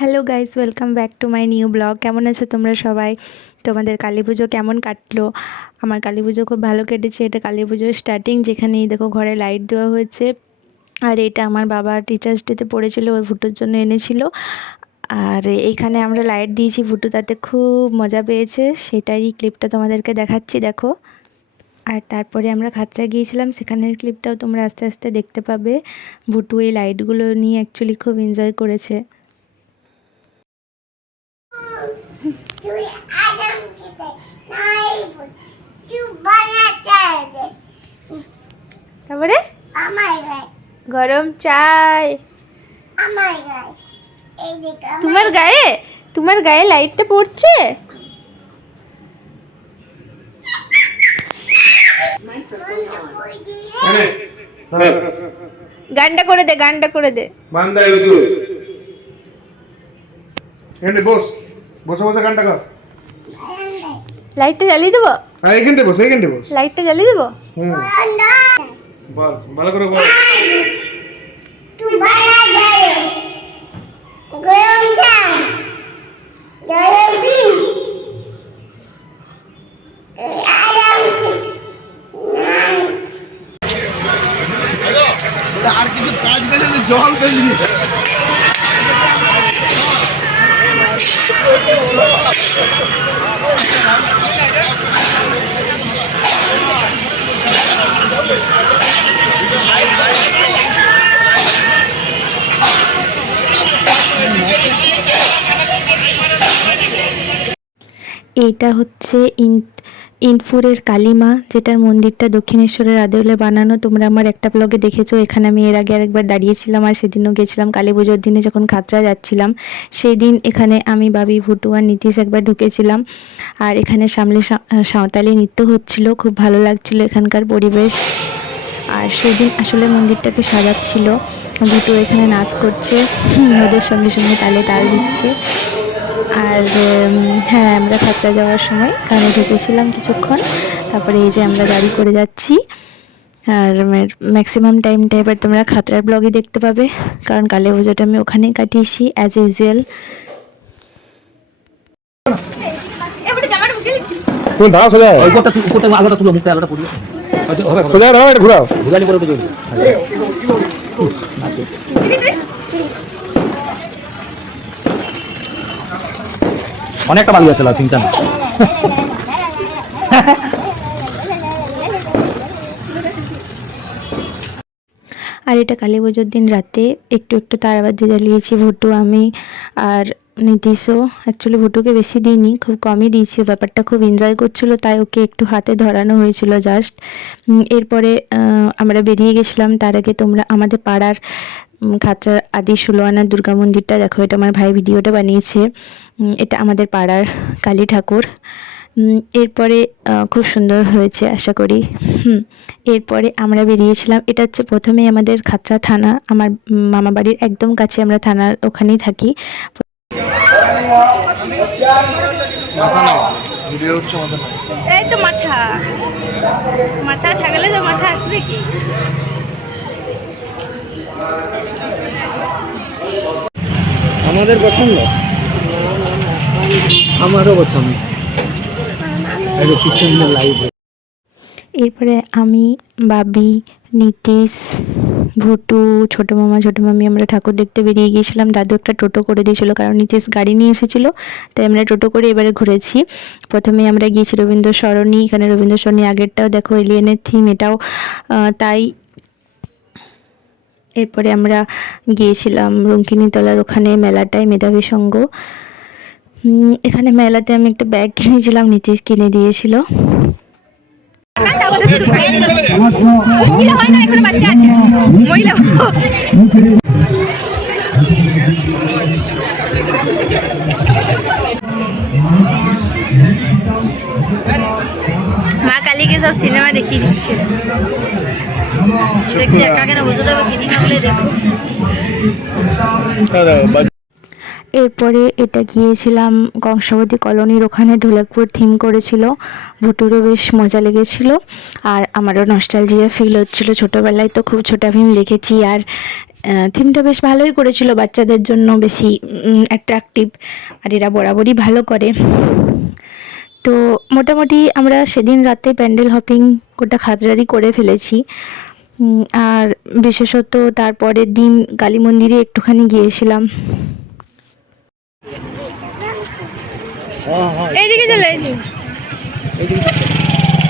Hello guys, welcome back to my new blog. কেমন আছো তোমরা সবাই? তোমাদের কালী পুজো কেমন কাটলো? আমার কালী পুজো খুব ভালো কেটেছে। এটা কালী পুজোর স্টার্টিং, যেখানেই দেখো ঘরে লাইট দেওয়া হয়েছে। আর এটা আমার বাবা টিচার্স ডেতে পড়েছিল, ওই ফুটোর জন্য এনেছিল। আর এইখানে আমরা লাইট দিয়েছি, ফুটো তাতে খুব মজা পেয়েছে, সেটারই ক্লিপটা তোমাদেরকে দেখাচ্ছি, দেখো। আর তারপরে আমরা খাতড়া গিয়েছিলাম, সেখানের ক্লিপটাও তোমরা আস্তে আস্তে দেখতে পাবে। ভুটু এই লাইটগুলো নিয়ে অ্যাকচুয়ালি খুব এনজয় করেছে। তারপরে গরম চাই তোমার গায়ে লাইটটা পড়ছে। গানটা করে দে, গানটা করে দে। গানটা কর। লাইটটা জ্বালিয়ে দেবো। এইখানটা বস, এইখানটা বস। লাইটটা জ্বালিয়ে দেবো। বল, ভালো করে বল। আর কিছু কাজ পেলে জল পেলি। এইটা হচ্ছে ইনপুরের কালীমা, যেটার মন্দিরটা দক্ষিণেশ্বরের আদলে বানানো। তোমরা আমার একটা ব্লগে দেখেছো, এখানে আমি এর আগে আরেকবার দাঁড়িয়েছিলাম। আর সেদিনও গেছিলাম কালী পুজোর দিনে, যখন খাতড়া যাচ্ছিলাম সেই দিন এখানে আমি, বাবি, ভুটু আর নীতিশ একবার ঢুকেছিলাম। আর এখানে সামনে সাঁওতালি নৃত্য হচ্ছিল, খুব ভালো লাগছিল এখানকার পরিবেশ। আর সেদিন আসলে মন্দিরটাকে সাজাচ্ছিল। ভুটু এখানে নাচ করছে, ওদের সঙ্গে সঙ্গে তালে তাল দিচ্ছে। আর হ্যাঁ, আমরা খাতড়া যাওয়ার সময় কানে ঢুকেছিলাম কিছুক্ষণ। তারপরে এই যে আমরা গাড়ি করে যাচ্ছি। আর ম্যাক্সিমাম টাইমটা এবার তোমরা খাতড়ার ব্লগে দেখতে পাবে, কারণ কালী পুজোটা আমি ওখানেই কাটিয়েছি অ্যাজ ইউজুয়াল। অনেকটা বালি আছে, চিন্তা নেই। আর এটা কালী পুজোর দিন রাতে একটু একটু তারাবাতি জ্বালিয়েছি ভুটু, আমি আর নীতিশও। অ্যাকচুয়ালি ভুটুকে বেশি দিইনি, খুব কমই দিয়েছি। ব্যাপারটা খুব এনজয় করছিল, তাই ওকে একটু হাতে ধরানো হয়েছিল জাস্ট। এরপরে আমরা বেরিয়ে গেছিলাম। তার আগে তোমরা আমাদের পাড়ার খাতড়ার আদি 16 আনার দুর্গা মন্দিরটা দেখো। এটা আমার ভাই ভিডিওটা বানিয়েছে। এটা আমাদের পাড়ার কালী ঠাকুর। এরপরে খুব সুন্দর হয়েছে আশা করি। এরপরে আমরা বেরিয়েছিলাম। এটা হচ্ছে প্রথমেই আমাদের খাতড়া থানা, আমার মামা বাড়ির একদম কাছে, আমরা থানার ওখানেই থাকি। এই তো মাথা মাথা থাকলে তো মাথা আসবে কি। আমাদের পছন্দ, আমারও পছন্দ। এরপরে আমি, বাবি, নীতিশ, ভুটু, ছোটো মামা, ছোটো মামি আমরা ঠাকুর দেখতে বেরিয়ে গিয়েছিলাম। দাদু একটা টোটো করে দিয়েছিল, কারণ নীতিশ গাড়ি নিয়ে এসেছিলো, তাই আমরা টোটো করে এবারে ঘুরেছি। প্রথমে আমরা গিয়েছি রবীন্দ্র সরণি। এখানে রবীন্দ্র সরণি আগেরটাও দেখো, এলিয়েনের থিম, এটাও তাই। এরপরে আমরা গিয়েছিলাম রঙ্কিনীতলার ওখানে মেলাটায়, মেধাবী সংঘ। এখানে মেলাতে আমি একটা ব্যাগ কিনেছিলাম, নীতিশ কিনে দিয়েছিল। মা কালীকে সব সিনেমা দেখিয়ে দিচ্ছে, দেখছি একা কেন বসে থাকবো, সিনেমা বলে দেখো। এরপরে এটা গিয়েছিলাম কংসাবতী কলোনির ওখানে, ঢোলকপুর থিম করেছিল। ভুটুরও বেশ মজা লেগেছিল, আর আমারও নস্টালজিয়া ফিল হচ্ছিল। ছোটোবেলায় তো খুব ছোটা ভীম দেখেছি, আর থিমটা বেশ ভালোই করেছিল, বাচ্চাদের জন্য বেশি অ্যাট্রাকটিভ, আর এরা বরাবরই ভালো করে। তো মোটামুটি আমরা সেদিন রাতে প্যান্ডেল হপিং গোটা খাতড়ারই করে ফেলেছি। আর বিশেষত তারপরের দিন কালী মন্দিরে একটুখানি গিয়েছিলাম। এইদিকে চলে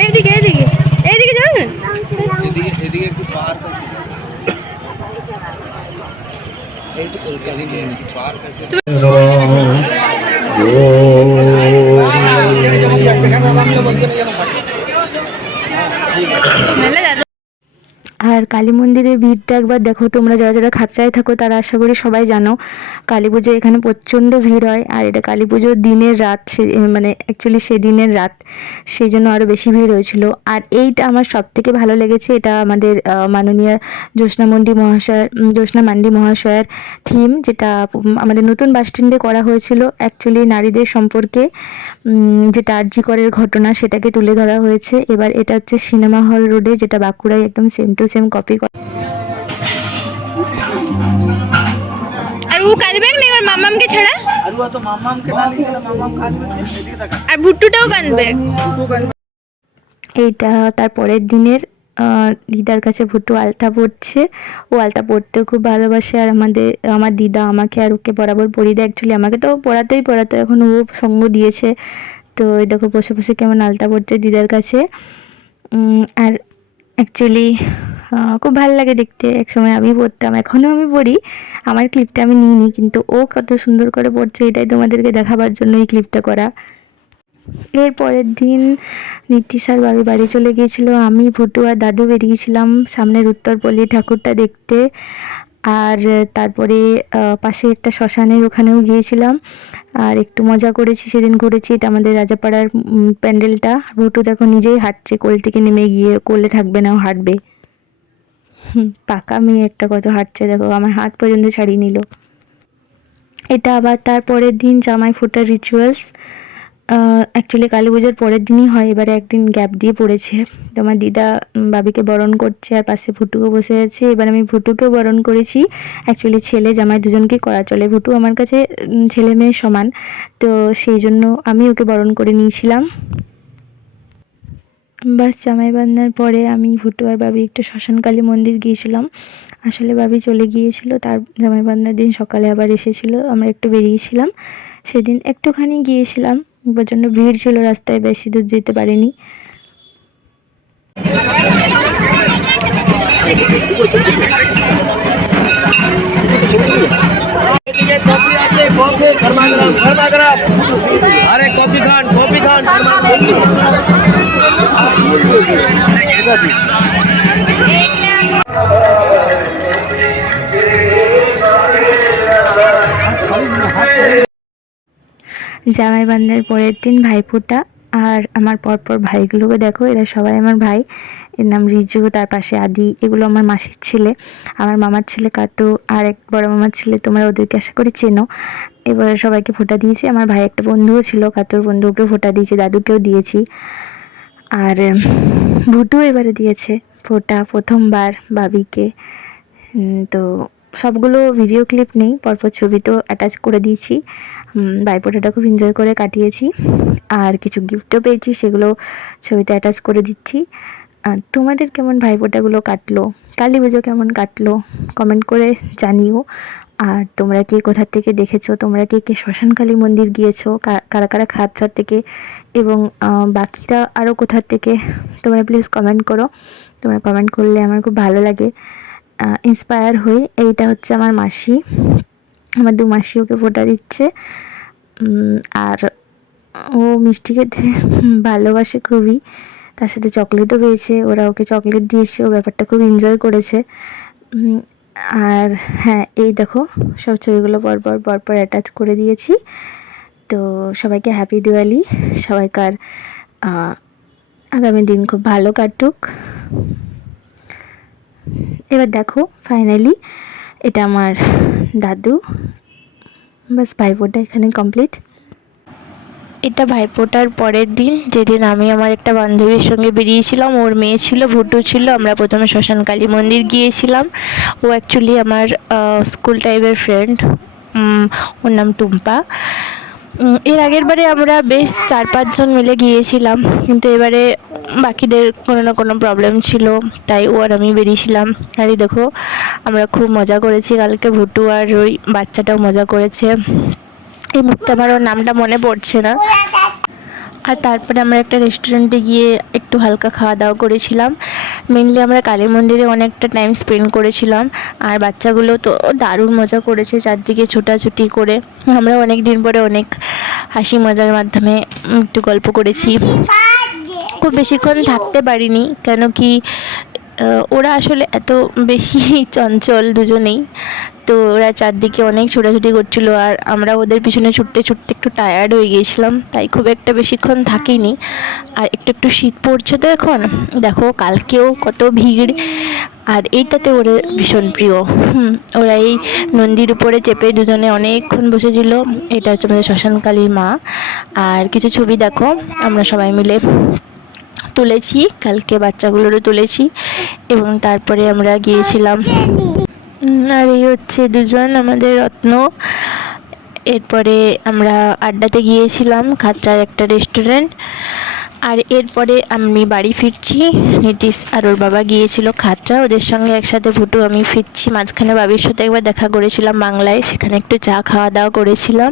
এইদিকে এইদিকে এইদিকে যাবে। এদিকে এদিকে একটু পার্ক আছে, পার্ক আছে। আর কালী মন্দিরের ভিড়টা একবার দেখো তোমরা, যারা যারা খাতড়ায় থাকো তারা আশা করি সবাই জানো কালী পুজো এখানে প্রচণ্ড ভিড় হয়। আর এটা কালী পুজোর দিনের রাত, মানে অ্যাকচুয়ালি সেদিনের রাত, সেই জন্য আরও বেশি ভিড় হয়েছিল। আর এইটা আমার সব থেকে ভালো লেগেছে, এটা আমাদের মাননীয় জ্যোৎস্না মান্ডি মহাশয়ের থিম, যেটা আমাদের নতুন বাস স্ট্যান্ডে করা হয়েছিল। অ্যাকচুয়ালি নারীদের সম্পর্কে যেটা আরজি করের ঘটনা, সেটাকে তুলে ধরা হয়েছে। এবার এটা হচ্ছে সিনেমা হল রোডে, যেটা বাঁকুড়ায় একদম সেম টু সেম কপি করা। আর ও কাঁদবে না এবার মামামকে ছাড়া, আর ভুট্টুটাও কাঁদবে। এইটা তার পরের দিনের দিদার কাছে ভুট্টু আলতা পড়ছে। ও আলতা পড়তেও খুব ভালোবাসে, আর আমার দিদা আমাকে আর ওকে বরাবর পরিয়ে দেয়। অ্যাকচুয়ালি আমাকে তো পড়াতো, এখন ও সঙ্গ দিয়েছে। তো এই দেখো বসে বসে কেমন আলতা পড়ছে দিদার কাছে। আর অ্যাকচুয়ালি খুব ভালো লাগে দেখতে। একসময় আমি পড়তাম, এখনও আমি পড়ি, আমার ক্লিপটা আমি নিইনি, কিন্তু ও কত সুন্দর করে পড়ছে এটাই তোমাদেরকে দেখাবার জন্য এই ক্লিপটা করা। এর পরের দিন নীতি স্যার বাড়ি চলে গিয়েছিল, আমি ভুটু আর দাদু বেরিয়েছিলাম সামনের উত্তরপল্লী ঠাকুরটা দেখতে। আর তারপরে পাশে একটা শ্মশানের ওখানেও গিয়েছিলাম, আর একটু মজা করেছি সেদিন, ঘুরেছি। এটা আমাদের রাজাপাড়ার প্যান্ডেলটা। ভুটু দেখো নিজেই হাঁটছে, কোল থেকে নেমে গিয়ে, কোলে থাকবে না, ও হাঁটবে। পাকা মেয়ে একটা, কত হাঁটছে দেখো, আমার হাত পর্যন্ত ছাড়িয়ে নিল। এটা আবার তার পরের দিন জামাই ফোঁটার রিচুয়ালস। অ্যাকচুয়ালি কালী পুজোর পরের দিনই হয়, এবারে একদিন গ্যাপ দিয়ে পড়েছে। তোমার দিদা বাবিকে বরণ করছে, আর পাশে ভুটুকে বসে আছে। এবার আমি ভুটুকেও বরণ করেছি। অ্যাকচুয়ালি ছেলে জামাই দুজনকেই করা চলে, ভুটু আমার কাছে ছেলে মেয়ে সমান, তো সেই জন্য আমি ওকে বরণ করে নিয়েছিলাম। বাস জামাই বাঁধনার পরে আমি ভুটু আর বাবি একটু শ্মশানকালী মন্দির গিয়েছিলাম। আসলে বাবি চলে গিয়েছিল, তার জামাই বাঁধনার দিন সকালে আবার এসেছিল, আমরা একটু বেরিয়েছিলাম সেদিন, একটুখানি গিয়েছিলাম। প্রচণ্ড ভিড় ছিল রাস্তায়, বেশি দূর যেতে পারিনি। কফি আছে, কফি গরমা গরম। আরে কফি খান জামাই বাঁধনের পরের দিন ভাইফোঁটা। আর আমার পরপর ভাইগুলোকে দেখো, এরা সবাই আমার ভাই। এর নাম রিজু, তার পাশে আদি, এগুলো আমার মাসির ছেলে। আমার মামার ছেলে কাতু, আর এক বড় মামার ছেলে, তোমরা ওদেরকে আশা করি চেনো। এবার সবাইকে ফোঁটা দিয়েছি। আমার ভাই একটা বন্ধুও ছিল, কাতুর বন্ধুকেও ফোঁটা দিয়েছি, দাদুকেও দিয়েছি। আর ভুটু এবারে দিয়েছে ফোঁটা প্রথমবার বাবিকে। তো সবগুলো ভিডিও ক্লিপ নেই, পরপর ছবি তো অ্যাটাচ করে দিয়েছি। ভাইফোঁটাটা খুব এনজয় করে কাটিয়েছি, আর কিছু গিফটও পেয়েছি, সেগুলো ছবিতে অ্যাটাচ করে দিচ্ছি। আর তোমাদের কেমন ভাইফোঁটাগুলো কাটলো, কালী পুজো কেমন কাটলো কমেন্ট করে জানিও। আর তোমরা কে কোথা থেকে দেখেছো, তোমরা কে কে শ্মশানকালী মন্দির গিয়েছো, কারা কারা খাতড়া থেকে, এবং বাকিরা আরও কোথা থেকে, তোমরা প্লিজ কমেন্ট করো। তোমরা কমেন্ট করলে আমার খুব ভালো লাগে, ইন্সপায়ার হই। এইটা হচ্ছে আমার মাসি, আমার দু মাসি ওকে ফোঁটা দিচ্ছে। আর ও মিষ্টি খেতে ভালোবাসে খুবই, তার সাথে চকলেটও পেয়েছে, ওরা ওকে চকলেট দিয়েছে, ও ব্যাপারটা খুব এনজয় করেছে। আর হ্যাঁ, এই দেখো সব ছবিগুলো পরপর অ্যাটাচ করে দিয়েছি। তো সবাইকে হ্যাপি দিওয়ালি, সবাইকার আগামী দিন খুব ভালো কাটুক। এবার দেখো ফাইনালি এটা আমার দাদু। বাস ভাইফোঁটা এখানে কমপ্লিট। এটা ভাইফোঁটার পরের দিন, যেদিন আমি আমার একটা বান্ধবীর সঙ্গে বেরিয়েছিলাম। ওর মেয়ে ছিল, ভুটু ছিল। আমরা প্রথমে শ্মশান কালী মন্দির গিয়েছিলাম। ও অ্যাকচুয়ালি আমার স্কুল টাইপের ফ্রেন্ড। ওর নাম টুম্পা। এর আগের বারে আমরা বেশ 4-5 জন মিলে গিয়েছিলাম, কিন্তু এবারে বাকিদের কোনো না কোনো প্রবলেম ছিল, তাই ও আর আমি বেরিয়েছিলাম। আর এই দেখো, আমরা খুব মজা করেছি কালকে। ভুটু আর ওই বাচ্চাটাও মজা করেছে। এই মুহূর্তে আমার ওর নামটা মনে পড়ছে না। আর তারপরে আমরা একটা রেস্টুরেন্টে গিয়ে একটু হালকা খাওয়া দাওয়া করেছিলাম। মেনলি আমরা কালী মন্দিরে অনেকটা টাইম স্পেন্ড করেছিলাম। আর বাচ্চাগুলো তো দারুণ মজা করেছে চারদিকে ছোটাছুটি করে। আমরা অনেক দিন পরে অনেক হাসি মজার মাধ্যমে একটু গল্প করেছি। খুব বেশিক্ষণ থাকতে পারিনি, কেন কি ওরা আসলে এত বেশি চঞ্চল দুজনেই। তো ওরা চারদিকে অনেক ছোটাছুটি করছিলো, আর আমরা ওদের পিছনে ছুটতে ছুটতে একটু টায়ার্ড হয়ে গিয়েছিলাম, তাই খুব একটা বেশিক্ষণ থাকিনি। আর একটু একটু শীত পড়ছে তো এখন, দেখো কালকেও কত ভিড়। আর এইটাতে ওরা ভীষণ প্রিয়। ওরা এই নন্দীর উপরে চেপে দুজনে অনেকক্ষণ বসেছিল। এটা হচ্ছে আমাদের শ্মশানকালীর মা। আর কিছু ছবি দেখো আমরা সবাই মিলে তুলেছি, কালকে বাচ্চাগুলোরও তুলেছি। এবং তারপরে আমরা গিয়েছিলাম। আর এই হচ্ছে দুজন আমাদের রত্ন। এরপরে আমরা আড্ডাতে গিয়েছিলাম, খাতড়ার একটা রেস্টুরেন্ট। আর এরপরে আমি বাড়ি ফিরছি। নীতিশ আর ওর বাবা গিয়েছিল খাতড়া, ওদের সঙ্গে একসাথে ভুটু আমি ফিরছি। মাঝখানে বাবির সাথে একবার দেখা করেছিলাম বাংলায়, সেখানে একটু চা খাওয়া দাওয়া করেছিলাম।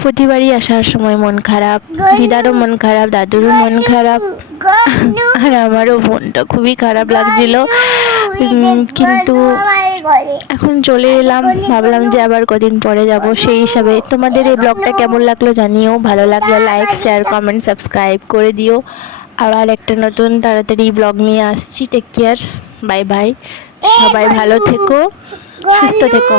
প্রতি বাড়ি আসার সময় মন খারাপ, দিদারও মন খারাপ, দাদুরও মন খারাপ, আর আমারও মনটা খুবই খারাপ লাগছিল। কিন্তু এখন চলে এলাম, ভাবলাম যে আবার কদিন পরে যাব। সেই হিসাবে তোমাদের এই ব্লগটা কেমন লাগলো জানিও। ভালো লাগলে লাইক, শেয়ার, কমেন্ট, সাবস্ক্রাইব করে দিও। আবার একটা নতুন তাড়াতাড়ি ব্লগ নিয়ে আসছি। Take care, bye bye. সবাই ভালো থেকো, সুস্থ থেকো।